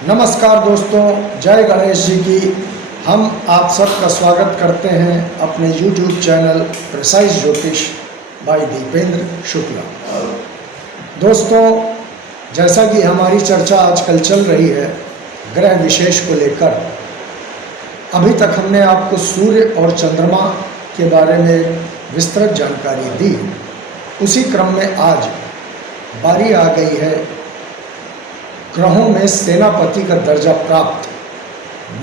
नमस्कार दोस्तों, जय गणेश जी की। हम आप सबका स्वागत करते हैं अपने YouTube चैनल प्रिसाइज ज्योतिष भाई दीपेंद्र शुक्ला। दोस्तों, जैसा कि हमारी चर्चा आजकल चल रही है ग्रह विशेष को लेकर, अभी तक हमने आपको सूर्य और चंद्रमा के बारे में विस्तृत जानकारी दी। उसी क्रम में आज बारी आ गई है ग्रहों में सेनापति का दर्जा प्राप्त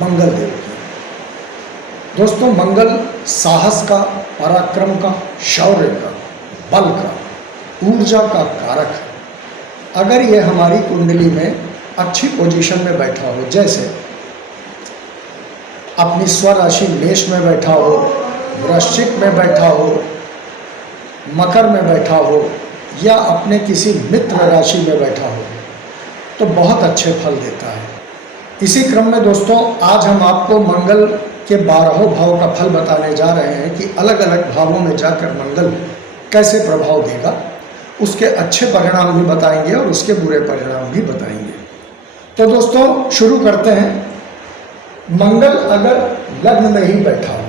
मंगल देव की। दोस्तों, मंगल साहस का, पराक्रम का, शौर्य का, बल का, ऊर्जा का कारक है। अगर ये हमारी कुंडली में अच्छी पोजीशन में बैठा हो, जैसे अपनी स्वराशि मेष में बैठा हो, वृश्चिक में बैठा हो, मकर में बैठा हो या अपने किसी मित्र राशि में बैठा हो, तो बहुत अच्छे फल देता है। इसी क्रम में दोस्तों, आज हम आपको मंगल के 12 भाव का फल बताने जा रहे हैं कि अलग अलग भावों में जाकर मंगल कैसे प्रभाव देगा। उसके अच्छे परिणाम भी बताएंगे और उसके बुरे परिणाम भी बताएंगे। तो दोस्तों, शुरू करते हैं। मंगल अगर लग्न में ही बैठा हो,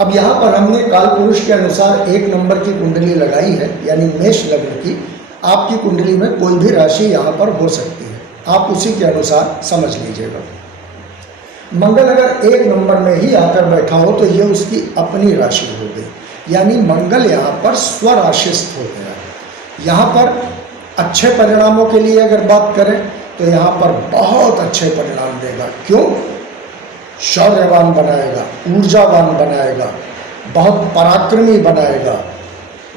अब यहाँ पर हमने काल पुरुष के अनुसार 1 नंबर की कुंडली लगाई है, यानी मेष लग्न की। आपकी कुंडली में कोई भी राशि यहाँ पर हो सकती है, आप उसी के अनुसार समझ लीजिएगा। मंगल अगर 1 नंबर में ही आकर बैठा हो तो ये उसकी अपनी राशि हो गई, यानी मंगल यहाँ पर स्वराशिस्थ हो गया। यहाँ पर अच्छे परिणामों के लिए अगर बात करें तो यहाँ पर बहुत अच्छे परिणाम देगा। क्यों? शौर्यवान बनाएगा, ऊर्जावान बनाएगा, बहुत पराक्रमी बनाएगा,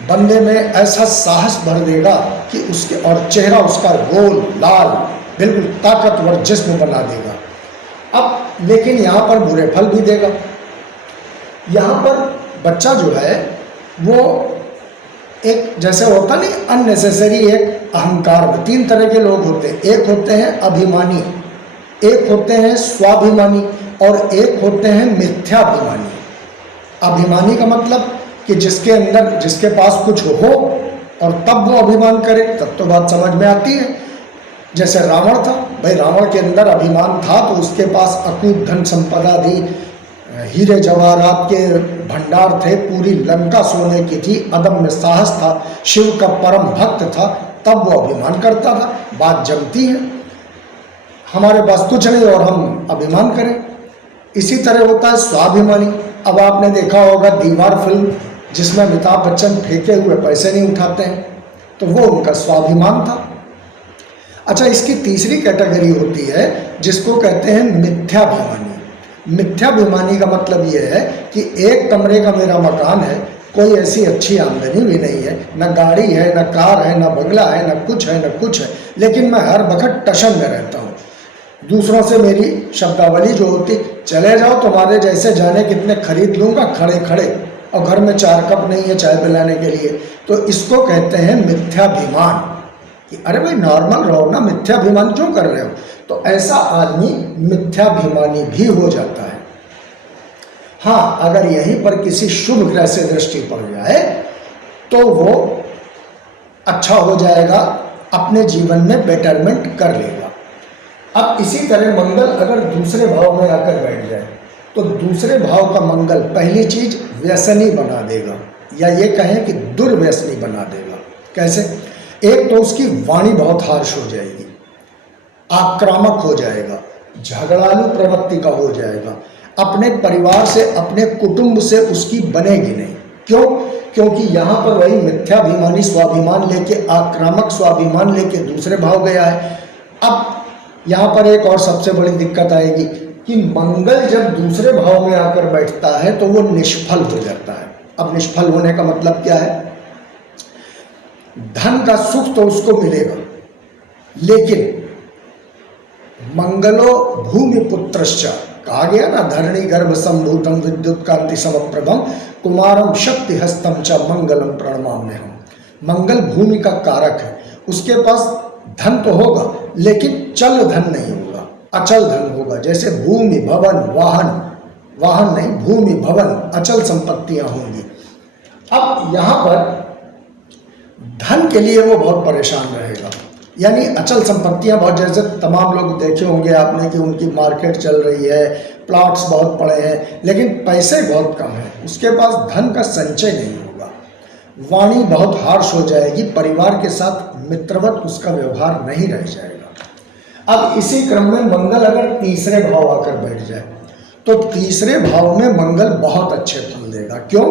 बंदे में ऐसा साहस भर देगा कि उसके और चेहरा उसका गोल लाल बिल्कुल ताकतवर जिस्म बना देगा। अब लेकिन यहाँ पर बुरे फल भी देगा। यहाँ पर बच्चा जो है वो एक जैसे होता नहीं, अननेसेसरी एक अहंकार में 3 तरह के लोग होते हैं। एक होते हैं अभिमानी, एक होते हैं स्वाभिमानी और एक होते हैं मिथ्याभिमानी। अभिमानी का मतलब कि जिसके अंदर, जिसके पास कुछ हो और तब वो अभिमान करे, तब तो बात समझ में आती है। जैसे रावण था, भाई रावण के अंदर अभिमान था तो उसके पास अकूत धन संपदा थी, हीरे जवाहरात के भंडार थे, पूरी लंका सोने की थी, अदम्य साहस था, शिव का परम भक्त था, तब वो अभिमान करता था। बात जमती है, हमारे पास कुछ नहीं और हम अभिमान करें। इसी तरह होता है स्वाभिमानी। अब आपने देखा होगा दीवार फिल्म, जिसमें अमिताभ बच्चन फेंके हुए पैसे नहीं उठाते हैं, तो वो उनका स्वाभिमान था। अच्छा, इसकी तीसरी कैटेगरी होती है जिसको कहते हैं मिथ्याभिमानी। मिथ्याभिमानी का मतलब ये है कि 1 कमरे का मेरा मकान है, कोई ऐसी अच्छी आमदनी भी नहीं है, न गाड़ी है, न कार है, न बंगला है, न कुछ है, न कुछ है, लेकिन मैं हर वक्त टशन में रहता हूँ। दूसरों से मेरी शब्दावली जो होती, चले जाओ तुम्हारे जैसे जाने कितने खरीद लूँगा खड़े खड़े, और घर में 4 कप नहीं है चाय पिलाने के लिए, तो इसको कहते हैं मिथ्याभिमान। कि अरे भाई नॉर्मल रहो ना, मिथ्याभिमान क्यों कर रहे हो? तो ऐसा आदमी मिथ्याभिमानी भी हो जाता है। हाँ, अगर यहीं पर किसी शुभ ग्रह से दृष्टि पड़ जाए तो वो अच्छा हो जाएगा, अपने जीवन में बेटरमेंट कर लेगा। अब इसी तरह मंगल अगर दूसरे भाव में आकर बैठ जाए तो दूसरे भाव का मंगल पहली चीज व्यसनी बना देगा, या ये कहें कि दुर्व्यसनी बना देगा। कैसे? एक तो उसकी वाणी बहुत हार्श हो जाएगी, आक्रामक हो जाएगा, झगड़ालू प्रवृत्ति का हो जाएगा, अपने परिवार से, अपने कुटुंब से उसकी बनेगी नहीं। क्यों? क्योंकि यहाँ पर वही मिथ्याभिमानी स्वाभिमान लेके, आक्रामक स्वाभिमान लेके दूसरे भाव गया है। अब यहाँ पर एक और सबसे बड़ी दिक्कत आएगी कि मंगल जब दूसरे भाव में आकर बैठता है तो वो निष्फल हो जाता है। अब निष्फल होने का मतलब क्या है? धन का सुख तो उसको मिलेगा, लेकिन मंगलो भूमि पुत्रश्च, कहा गया ना, धरणी गर्भ संभूतम विद्युत कांति समप्रभम कुमारम शक्ति हस्तम च मंगलम प्रणमाम्यहम्। मंगल भूमि का कारक है, उसके पास धन तो होगा लेकिन चल धन नहीं होगा, अचल धन होगा। जैसे भूमि भवन वाहन, वाहन नहीं, भूमि भवन अचल संपत्तियां होंगी। अब यहाँ पर धन के लिए वो बहुत परेशान रहेगा। यानी अचल संपत्तियां बहुत, जैसे तमाम लोग देखे होंगे आपने कि उनकी मार्केट चल रही है, प्लॉट्स बहुत पड़े हैं, लेकिन पैसे बहुत कम हैं, उसके पास धन का संचय नहीं होगा, वाणी बहुत हार्श हो जाएगी, परिवार के साथ मित्रवत उसका व्यवहार नहीं रह जाएगा। अब इसी क्रम में मंगल अगर तीसरे भाव आकर बैठ जाए तो तीसरे भाव में मंगल बहुत अच्छे फल देगा। क्यों?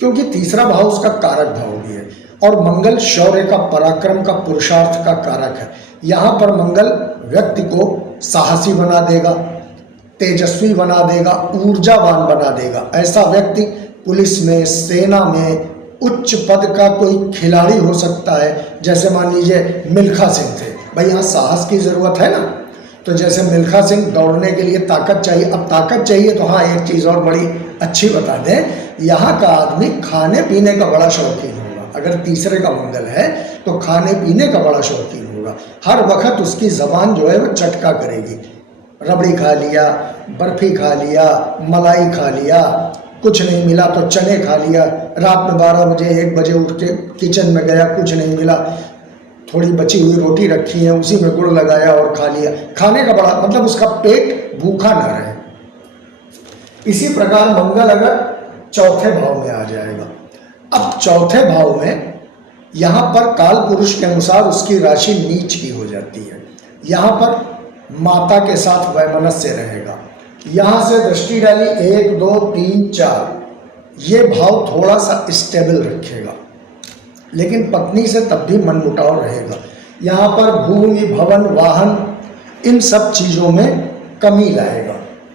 क्योंकि तीसरा भाव उसका कारक भाव भी है और मंगल शौर्य का, पराक्रम का, पुरुषार्थ का कारक है। यहाँ पर मंगल व्यक्ति को साहसी बना देगा, तेजस्वी बना देगा, ऊर्जावान बना देगा। ऐसा व्यक्ति पुलिस में, सेना में उच्च पद का कोई खिलाड़ी हो सकता है। जैसे मान लीजिए मिल्खा सिंह थे, भाई यहाँ साहस की ज़रूरत है ना, तो जैसे मिल्खा सिंह दौड़ने के लिए ताकत चाहिए, अब ताकत चाहिए तो हाँ एक चीज़ और बड़ी अच्छी बता दें, यहाँ का आदमी खाने पीने का बड़ा शौकीन होगा। अगर तीसरे का मंगल है तो खाने पीने का बड़ा शौकीन होगा। हर वक्त उसकी ज़बान जो है वो चटका करेगी, रबड़ी खा लिया, बर्फ़ी खा लिया, मलाई खा लिया, कुछ नहीं मिला तो चने खा लिया, रात में 12 बजे 1 बजे उठ के किचन में गया, कुछ नहीं मिला, थोड़ी बची हुई रोटी रखी है उसी में गुड़ लगाया और खा लिया। खाने का बड़ा मतलब उसका पेट भूखा ना रहे। इसी प्रकार मंगल अगर चौथे भाव में आ जाएगा, अब चौथे भाव में यहाँ पर काल पुरुष के अनुसार उसकी राशि नीच की हो जाती है। यहाँ पर माता के साथ वैमनस्य रहेगा। यहाँ से दृष्टि डाली 1 2 3 4, ये भाव थोड़ा सा स्टेबल रखेगा, लेकिन पत्नी से तब भी मनमुटाव रहेगा। यहाँ पर भूमि, भवन, वाहन, इन सब चीज़ों में कमी लाएगा।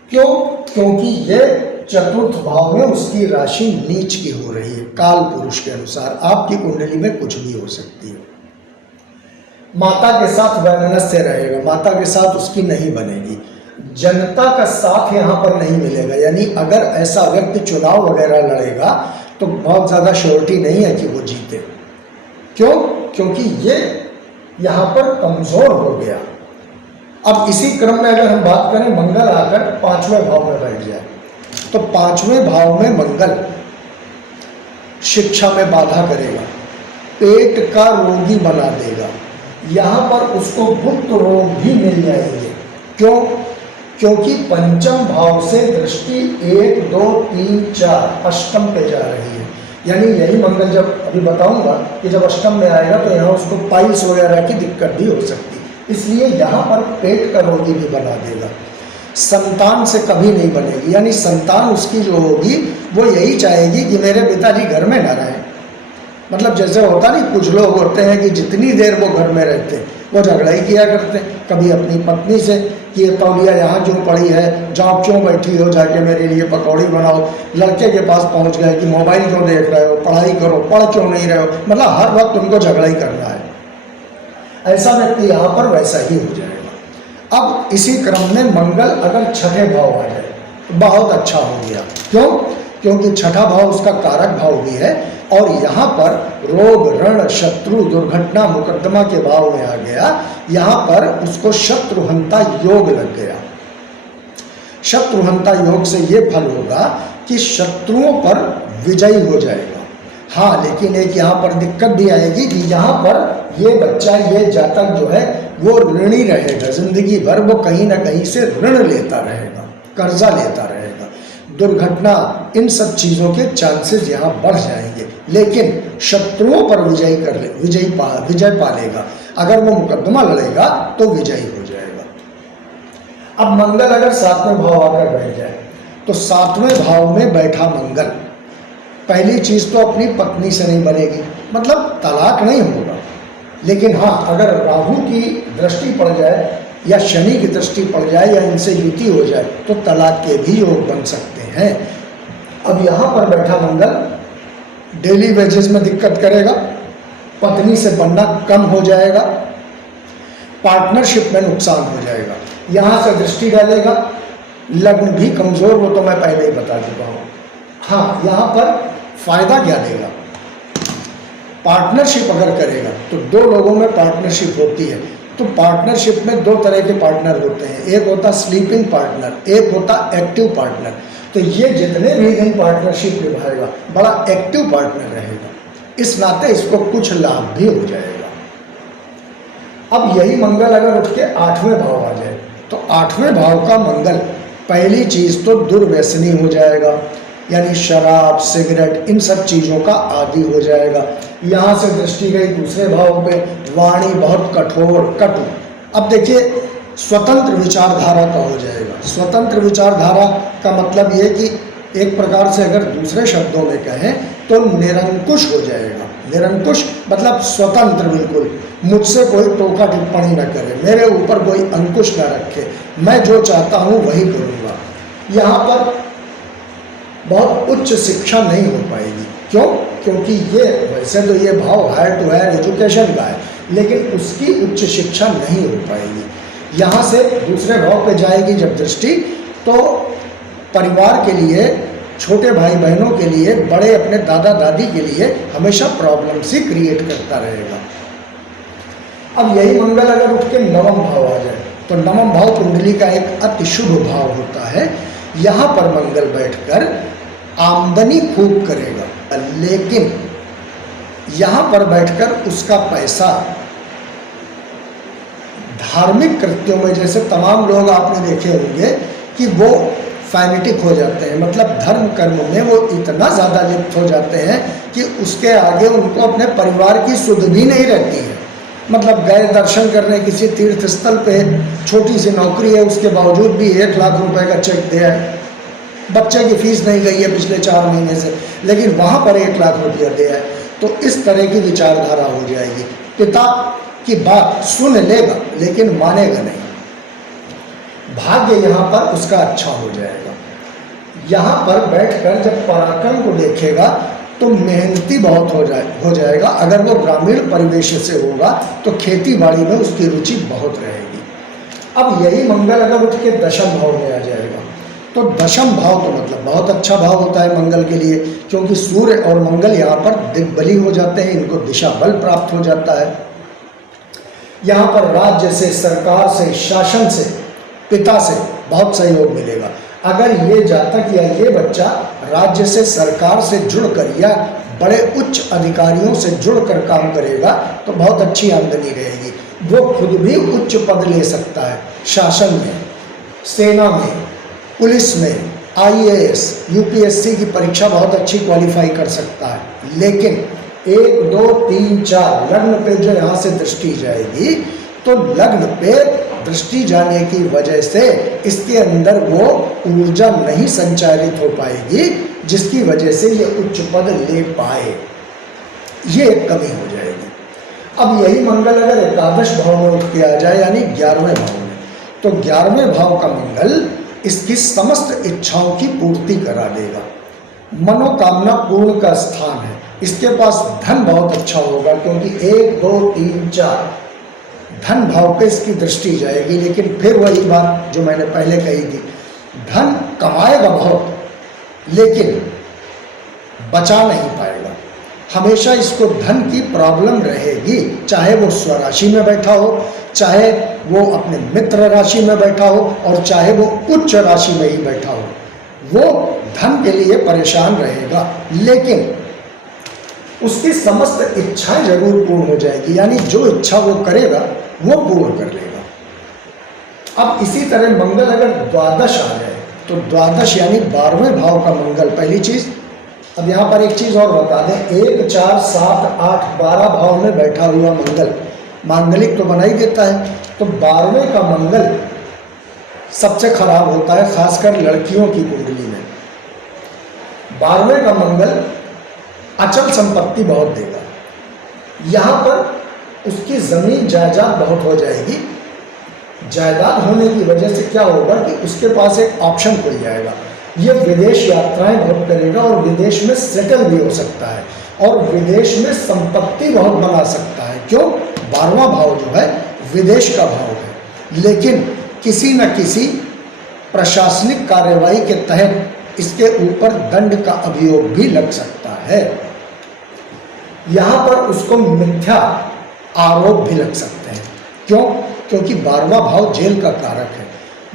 क्यों? क्योंकि ये चतुर्थ भाव में उसकी राशि नीच की हो रही है काल पुरुष के अनुसार। आपकी कुंडली में कुछ भी हो सकती है। माता के साथ वैमनस्य रहेगा, माता के साथ उसकी नहीं बनेगी। जनता का साथ यहाँ पर नहीं मिलेगा, यानी अगर ऐसा व्यक्ति चुनाव वगैरह लड़ेगा तो बहुत ज़्यादा श्योरिटी नहीं है कि वो जीते। क्यों? क्योंकि ये यहाँ पर कमज़ोर हो गया। अब इसी क्रम में अगर हम बात करें, मंगल आकर 5वें भाव में बैठ जाए तो 5वें भाव में मंगल शिक्षा में बाधा करेगा, पेट का रोगी बना देगा। यहाँ पर उसको गुप्त रोग भी मिल जाएंगे। क्यों? क्योंकि पंचम भाव से दृष्टि 1 2 3 4 अष्टम पे जा रही है। यानी यही मंगल जब अभी बताऊंगा कि जब अष्टम में आएगा तो यहाँ उसको पाइल्स वगैरह की दिक्कत भी हो सकती है। इसलिए यहाँ पर पेट का रोगी भी बना देगा। संतान से कभी नहीं बनेगी, यानी संतान उसकी जो होगी वो यही चाहेगी कि मेरे पिताजी घर में ना रहें। मतलब जैसे होता नहीं, कुछ लोग होते हैं कि जितनी देर वो घर में रहते हैं वो झगड़ा ही किया करते हैं। कभी अपनी पत्नी से कि ये तौलिया यहाँ क्यों पड़ी है, जहाँ क्यों बैठी हो, जाके मेरे लिए पकौड़ी बनाओ। लड़के के पास पहुँच गए कि मोबाइल क्यों देख रहे हो, पढ़ाई करो, पढ़ क्यों नहीं रहे हो। मतलब हर वक्त उनको झगड़ा ही करना है। ऐसा व्यक्ति यहाँ पर वैसा ही हो जाएगा। अब इसी क्रम में मंगल अगर छठे भाव आ जाए तो बहुत अच्छा हो गया। क्यों? क्योंकि छठा भाव उसका कारक भाव भी है और यहाँ पर रोग, ऋण, शत्रु, दुर्घटना, मुकदमा के भाव में आ गया। यहाँ पर उसको शत्रुहंता योग लग गया। शत्रुहंता योग से ये फल होगा कि शत्रुओं पर विजयी हो जाएगा। हाँ, लेकिन एक यहाँ पर दिक्कत भी आएगी कि यहाँ पर ये बच्चा, ये जातक जो है वो ऋणी रहेगा। जिंदगी भर वो कहीं ना कहीं से ऋण लेता रहेगा, कर्जा लेता रहेगा। दुर्घटना, इन सब चीज़ों के चांसेस यहाँ बढ़ जाएंगे, लेकिन शत्रुओं पर विजय पा लेगा। अगर वो मुकदमा लड़ेगा तो विजयी हो जाएगा। अब मंगल अगर 7वें भाव आकर बैठ जाए तो 7वें भाव में बैठा मंगल, पहली चीज़ तो अपनी पत्नी से नहीं बनेगी, मतलब तलाक नहीं होगा। लेकिन हाँ, अगर राहु की दृष्टि पड़ जाए या शनि की दृष्टि पड़ जाए या इनसे युति हो जाए तो तलाक के भी योग बन सकते हैं। अब यहाँ पर बैठा मंगल डेली वेजेस में दिक्कत करेगा, पत्नी से बनना कम हो जाएगा, पार्टनरशिप में नुकसान हो जाएगा। यहाँ से दृष्टि डालेगा, लग्न भी कमज़ोर, वो तो मैं पहले ही बता चुका हूँ। हाँ, यहाँ पर फायदा क्या देगा? पार्टनरशिप अगर करेगा तो 2 लोगों में पार्टनरशिप होती है। तो पार्टनरशिप में 2 तरह के पार्टनर होते हैं, एक होता स्लीपिंग पार्टनर, एक होता एक्टिव पार्टनर। तो ये जितने भी इन पार्टनरशिप निभाएगा बड़ा एक्टिव पार्टनर रहेगा, इस नाते इसको कुछ लाभ भी हो जाएगा। अब यही मंगल अगर उठ के 8वें भाव आ जाए तो 8वें भाव का मंगल पहली चीज तो दुर्व्यसनी हो जाएगा, यानी शराब सिगरेट इन सब चीज़ों का आदी हो जाएगा। यहाँ से दृष्टि गई दूसरे भाव पे, वाणी बहुत कठोर कटु। अब देखिए स्वतंत्र विचारधारा का हो जाएगा। स्वतंत्र विचारधारा का मतलब ये कि एक प्रकार से अगर दूसरे शब्दों में कहें तो निरंकुश हो जाएगा। निरंकुश मतलब स्वतंत्र बिल्कुल, मुझसे कोई टोका टिप्पणी न करे, मेरे ऊपर कोई अंकुश न रखे, मैं जो चाहता हूँ वही करूँगा। यहाँ पर बहुत उच्च शिक्षा नहीं हो पाएगी। क्यों? क्योंकि ये वैसे तो ये भाव हायर टू हायर एजुकेशन का है, लेकिन उसकी उच्च शिक्षा नहीं हो पाएगी। यहाँ से दूसरे भाव पे जाएगी जब दृष्टि, तो परिवार के लिए, छोटे भाई बहनों के लिए, बड़े अपने दादा दादी के लिए हमेशा प्रॉब्लम्स ही क्रिएट करता रहेगा। अब यही मंगल अगर उठ के 9वां भाव आ जाए तो 9वां भाव कुंडली का एक अति शुभ भाव होता है। यहाँ पर मंगल बैठकर आमदनी खूब करेगा, लेकिन यहाँ पर बैठकर उसका पैसा धार्मिक कृत्यों में, जैसे तमाम लोग आपने देखे होंगे कि वो फैनेटिक हो जाते हैं, मतलब धर्म कर्म में वो इतना ज़्यादा लिप्त हो जाते हैं कि उसके आगे उनको अपने परिवार की सुध भी नहीं रहती है। मतलब गए दर्शन करने किसी तीर्थ स्थल पे, छोटी सी नौकरी है, उसके बावजूद भी 1 लाख रुपए का चेक दिया है, बच्चे की फीस नहीं गई है पिछले 4 महीने से, लेकिन वहाँ पर 1 लाख रुपया दिया है। तो इस तरह की विचारधारा हो जाएगी। पिता की बात सुन लेगा लेकिन मानेगा नहीं। भाग्य यहाँ पर उसका अच्छा हो जाएगा। यहाँ पर बैठकर जब पराक्रम को देखेगा तो मेहनती बहुत हो जाएगा। अगर वो ग्रामीण परिवेश से होगा तो खेती बाड़ी में उसकी रुचि बहुत रहेगी। अब यही मंगल अगर उठ के 10वें भाव में आ जाएगा तो 10वां भाव तो मतलब बहुत अच्छा भाव होता है मंगल के लिए, क्योंकि सूर्य और मंगल यहाँ पर दिग्बली हो जाते हैं, इनको दिशा बल प्राप्त हो जाता है। यहाँ पर राज्य से, सरकार से, शासन से, पिता से बहुत सहयोग मिलेगा। अगर ये जातक या ये बच्चा राज्य से, सरकार से जुड़कर या बड़े उच्च अधिकारियों से जुड़कर काम करेगा तो बहुत अच्छी आमदनी रहेगी। वो खुद भी उच्च पद ले सकता है, शासन में, सेना में, पुलिस में, IAS, UPSC की परीक्षा बहुत अच्छी क्वालिफाई कर सकता है। लेकिन 1, 2, 3, 4 लग्न पे जो यहाँ से दृष्टि जाएगी तो लग्न पे दृष्टि जाने की वजह से इसके अंदर वो ऊर्जा नहीं संचारित हो पाएगी, जिसकी वजह से ये उच्च पद ले पाए, ये एक कमी हो जाएगी। अब यही मंगल अगर एकादश भाव में उठ के आ जाए, यानी 11वें भाव में, तो 11वें भाव का मंगल इसकी समस्त इच्छाओं की पूर्ति करा देगा। मनोकामना पूर्ण का स्थान है। इसके पास धन बहुत अच्छा होगा, क्योंकि 1, 2, 3, 4 धन भाव पे इसकी दृष्टि जाएगी। लेकिन फिर वही बात जो मैंने पहले कही थी, धन कमाएगा बहुत लेकिन बचा नहीं पाएगा। हमेशा इसको धन की प्रॉब्लम रहेगी, चाहे वो स्वराशि में बैठा हो, चाहे वो अपने मित्र राशि में बैठा हो, और चाहे वो उच्च राशि में ही बैठा हो, वो धन के लिए परेशान रहेगा। लेकिन उसकी समस्त इच्छाएं जरूर पूर्ण हो जाएगी, यानी जो इच्छा वो करेगा वो पूर्ण कर लेगा। अब इसी तरह मंगल अगर द्वादश आ जाए तो द्वादश यानी 12वें भाव का मंगल, पहली चीज। अब यहाँ पर एक चीज और बता दें, 1, 4, 7, 8, 12 भाव में बैठा हुआ मंगल मांगलिक तो बना ही देता है, तो 12वें का मंगल सबसे खराब होता है, खासकर लड़कियों की कुंडली में। 12वें का मंगल अचल संपत्ति बहुत देगा। यहाँ पर उसकी जमीन जायदाद बहुत हो जाएगी। जायदाद होने की वजह से क्या होगा कि उसके पास एक ऑप्शन खुल जाएगा, ये विदेश यात्राएं बहुत करेगा और विदेश में सेटल भी हो सकता है और विदेश में संपत्ति बहुत बना सकता है। क्यों? 12वां भाव जो है विदेश का भाव है, लेकिन किसी न किसी प्रशासनिक कार्यवाही के तहत इसके ऊपर दंड का अभियोग भी लग सकता है। यहाँ पर उसको मिथ्या आरोप भी लग सकते हैं। क्यों? क्योंकि 12वां भाव जेल का कारक है।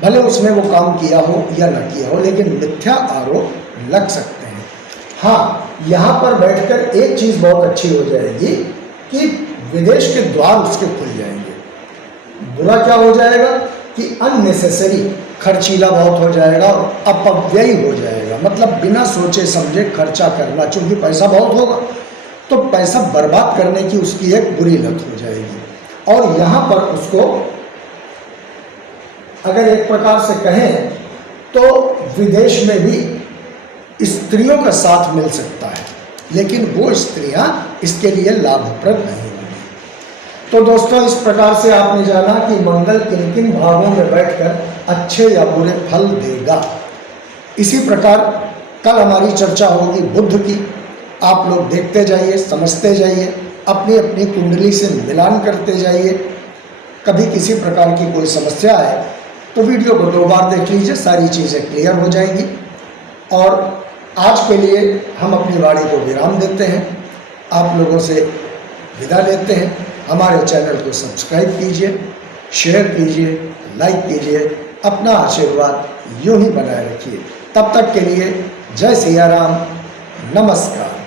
भले उसने वो काम किया हो या न किया हो, लेकिन मिथ्या आरोप लग सकते हैं। हाँ, यहाँ पर बैठकर एक चीज़ बहुत अच्छी हो जाएगी कि विदेश के द्वार उसके खुल जाएंगे। बुरा क्या हो जाएगा कि अननेसेसरी खर्चीला बहुत हो जाएगा और अपव्यय हो जाएगा, मतलब बिना सोचे समझे खर्चा करना, चूंकि पैसा बहुत होगा तो पैसा बर्बाद करने की उसकी एक बुरी लत हो जाएगी। और यहाँ पर उसको अगर एक प्रकार से कहें तो विदेश में भी स्त्रियों का साथ मिल सकता है, लेकिन वो स्त्रियां इसके लिए लाभप्रद नहीं होंगी। तो दोस्तों, इस प्रकार से आपने जाना कि मंगल किन किन भावों में बैठकर अच्छे या बुरे फल देगा। इसी प्रकार कल हमारी चर्चा होगी बुध की। आप लोग देखते जाइए, समझते जाइए, अपनी अपनी कुंडली से मिलान करते जाइए। कभी किसी प्रकार की कोई समस्या है तो वीडियो को 2 बार देख लीजिए, सारी चीज़ें क्लियर हो जाएंगी। और आज के लिए हम अपनी वाणी को विराम देते हैं, आप लोगों से विदा लेते हैं। हमारे चैनल को सब्सक्राइब कीजिए, शेयर कीजिए, लाइक कीजिए, अपना आशीर्वाद यूं ही बनाए रखिए। तब तक के लिए जय सिया राम, नमस्कार।